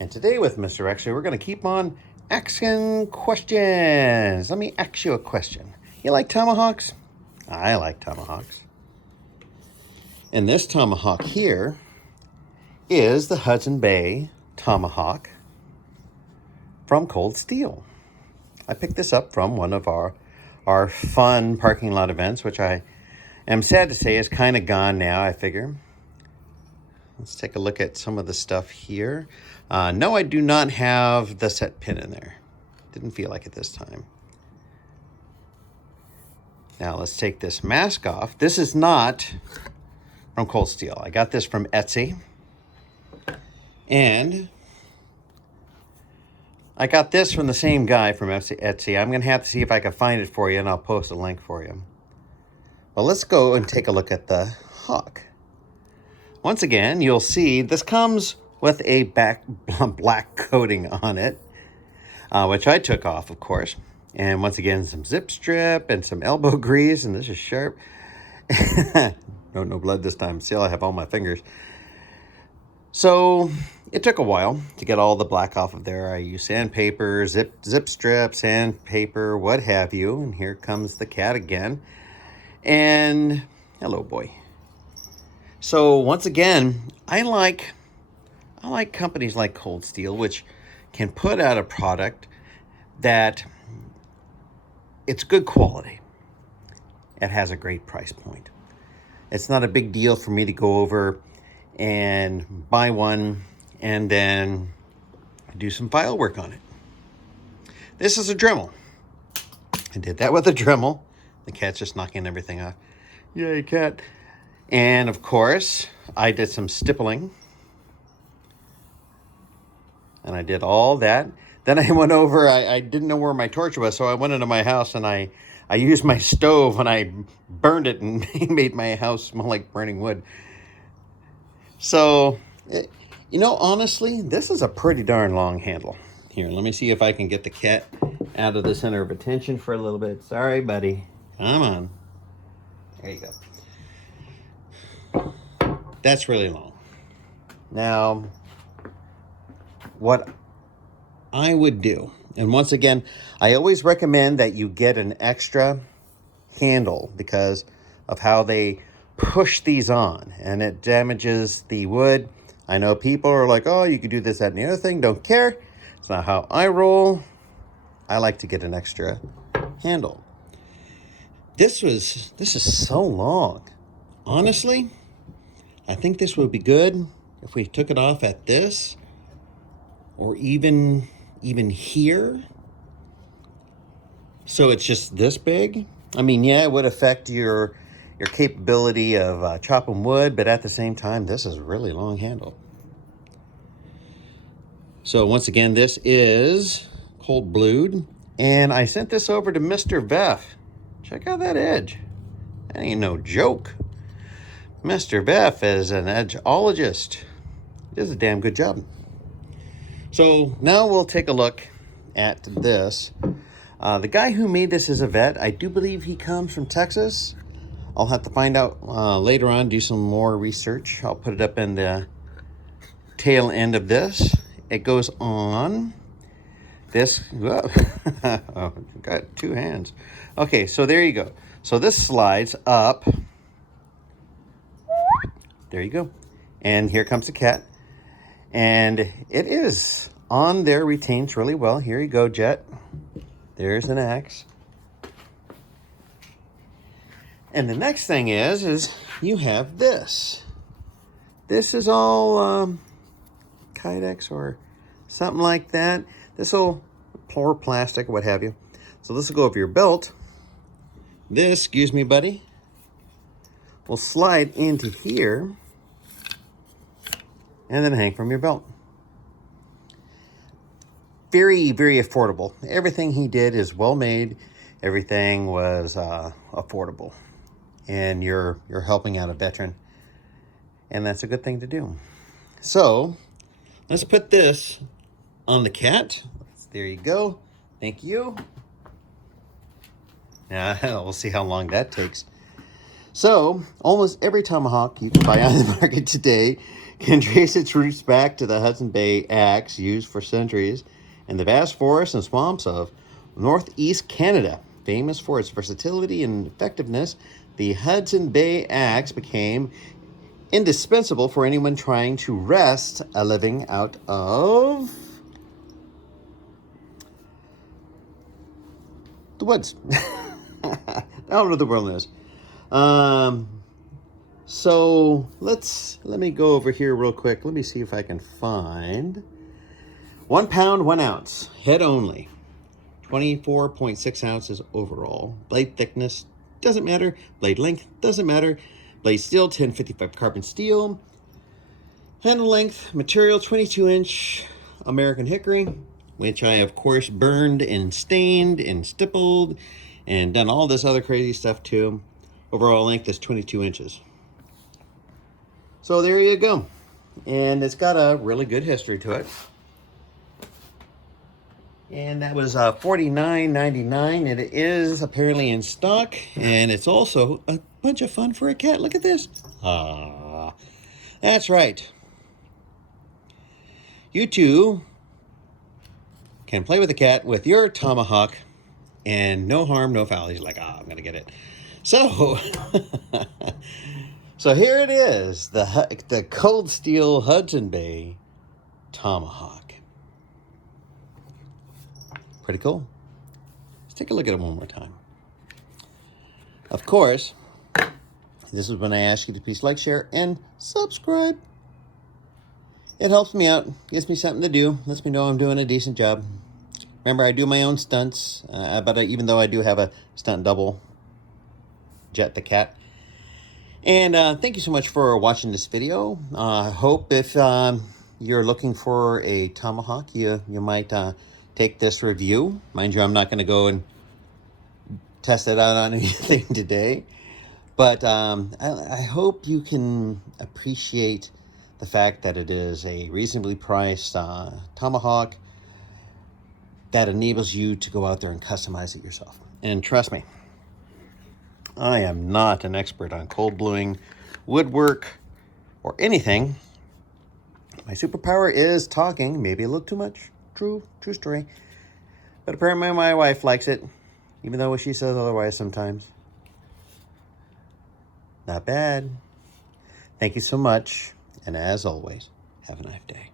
And today with Mr. X, we're going to keep on asking questions. Let me ask you a question. You like tomahawks? I like tomahawks. And this tomahawk here is the Hudson Bay Tomahawk from Cold Steel. I picked this up from one of our fun parking lot events, which I am sad to say is kind of gone now, I figure. Let's take a look at some of the stuff here. No, I do not have the set pin in there. Didn't feel like it this time. Now let's take this mask off. This is not from Cold Steel. I got this from Etsy. And I got this from the same guy from Etsy. I'm going to have to see if I can find it for you, and I'll post a link for you. Well, let's go and take a look at the hawk. Once again, you'll see this comes with a black coating on it, which I took off, of course. And once again, some zip strip and some elbow grease, and this is sharp. No blood this time. Still, I have all my fingers. So it took a while to get all the black off of there. I used sandpaper, zip strip, sandpaper, what have you. And here comes the cat again. And hello, boy. So once again, I like companies like Cold Steel, which can put out a product that it's good quality. It has a great price point. It's not a big deal for me to go over and buy one and then do some file work on it. This is a Dremel. I did that with a Dremel. The cat's just knocking everything off. Yay, cat. And of course, I did some stippling. And I did all that. Then I went over, I didn't know where my torch was, so I went into my house and I used my stove and I burned it and made my house smell like burning wood. So, honestly, this is a pretty darn long handle. Here, let me see if I can get the cat out of the center of attention for a little bit. Sorry, buddy. Come on. There you go. That's really long. Now, what I would do, and once again, I always recommend that you get an extra handle because of how they push these on, and it damages the wood. I know people are like, oh, you could do this, that, and the other thing. Don't care. It's not how I roll. I like to get an extra handle. This is so long. Honestly, I think this would be good if we took it off at this, or even here. So it's just this big. I mean, yeah, it would affect your capability of chopping wood, but at the same time, this is a really long handle. So once again, this is cold blued, and I sent this over to Mr. Veff. Check out that edge. That ain't no joke. Mr. Veff is an edgeologist. He does a damn good job. So now we'll take a look at this. The guy who made this is a vet. I do believe he comes from Texas. I'll have to find out later on, do some more research. I'll put it up in the tail end of this. It goes on this. Oh, got two hands. Okay, so there you go. So this slides up. There you go. And here comes the cat. And it is on there, retains really well. Here you go, Jet. There's an axe. And the next thing is you have this. This is all Kydex or something like that. This will pour plastic, what have you. So this will go over your belt. This, excuse me, buddy, will slide into here and then hang from your belt. Very, very affordable. Everything he did is well made. Everything was affordable. And you're helping out a veteran. And that's a good thing to do. So, let's put this on the cat. There you go. Thank you. Now, we'll see how long that takes. So, almost every tomahawk you can buy on the market today can trace its roots back to the Hudson Bay axe used for centuries in the vast forests and swamps of northeast Canada. Famous for its versatility and effectiveness, the Hudson Bay axe became indispensable for anyone trying to wrest a living out of the woods, out of the wilderness. So let me go over here real quick. Let me see if I can find 1 pound, 1 ounce, head only, 24.6 ounces overall. Blade thickness doesn't matter. Blade length doesn't matter. Blade steel, 1055 carbon steel. Handle length, material, 22-inch American hickory, which I, of course, burned and stained and stippled and done all this other crazy stuff too. Overall length is 22 inches. So there you go. And it's got a really good history to it. And that was $49.99. It is apparently in stock. And it's also a bunch of fun for a cat. Look at this. Ah, that's right. You too can play with a cat with your tomahawk and no harm, no foul. He's like, I'm going to get it. So, so here it is, the cold steel Hudson Bay Tomahawk. Pretty cool. Let's take a look at it one more time. Of course, this is when I ask you to please like, share, and subscribe. It helps me out, gives me something to do, lets me know I'm doing a decent job. Remember, I do my own stunts, but even though I do have a stunt double, Jet the cat. And thank you so much for watching this video. I hope if you're looking for a tomahawk, you might take this review. Mind you, I'm not going to go and test it out on anything today. But I hope you can appreciate the fact that it is a reasonably priced tomahawk that enables you to go out there and customize it yourself. And trust me, I am not an expert on cold bluing, woodwork, or anything. My superpower is talking, maybe a little too much. True story. But apparently my wife likes it, even though she says otherwise sometimes. Not bad. Thank you so much. And as always, have a nice day.